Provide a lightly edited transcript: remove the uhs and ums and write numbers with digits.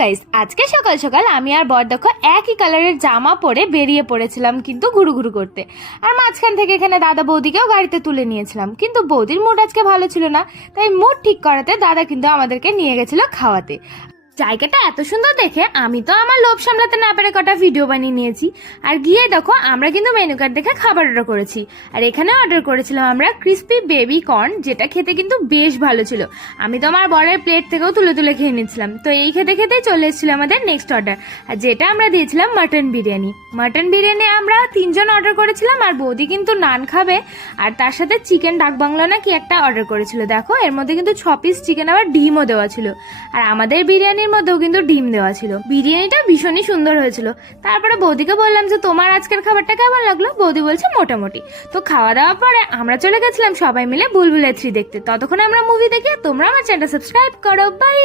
Guys, আজকে সকাল সকাল আমি আর বর দেখো একই কালারের জামা পরে বেরিয়ে পড়েছিলাম কিন্তু ঘুরু ঘুরু করতে। আর মাঝখান থেকে এখানে দাদা বৌদিকেও গাড়িতে তুলে নিয়েছিলাম, কিন্তু বৌদির মুড আজকে ভালো ছিল না, তাই মুড ঠিক করাতে দাদা কিন্তু আমাদেরকে নিয়ে গেছিল খাওয়াতে। জায়গাটা এত সুন্দর দেখে আমি তো আমার লোভ সামলাতে না পেরে কটা ভিডিও বানিয়ে নিয়েছি। আর গিয়ে দেখো আমরা কিন্তু মেনু কার্ড দেখে খাবার অর্ডার করেছি। আর এখানে অর্ডার করেছিলাম আমরা ক্রিস্পি বেবি কর্ন, যেটা খেতে কিন্তু বেশ ভালো ছিল। আমি তো আমার বরের প্লেট থেকেও তুলে তুলে খেয়ে নিচ্ছিলাম। তো এই খেতে খেতেই চলে এসেছিল আমাদের নেক্সট অর্ডার, আর যেটা আমরা দিয়েছিলাম মাটন বিরিয়ানি। মাটন বিরিয়ানি আমরা 3 জন অর্ডার করেছিলাম, আর বৌদি কিন্তু নান খাবে আর তার সাথে চিকেন ডাক বাংলা না কি একটা অর্ডার করেছিল। দেখো এর মধ্যে কিন্তু 6 পিস চিকেন আবার ডিমও দেওয়া ছিল। আর আমাদের বিরিয়ানির মধ্যেও কিন্তু ডিম দেওয়া ছিল। বিরিয়ানিটা ভীষণই সুন্দর হয়েছিল। তারপরে বৌদিকে বললাম যে তোমার আজকের খাবারটা কেমন লাগলো। বৌদি বলছে মোটামুটি। তো খাওয়া দাওয়ার পরে আমরা চলে গেছিলাম সবাই মিলে বুলবুল 3 দেখতে। ততক্ষণ আমরা মুভি দেখে তোমরা আমার চ্যানেলটা সাবস্ক্রাইব করো। বাই।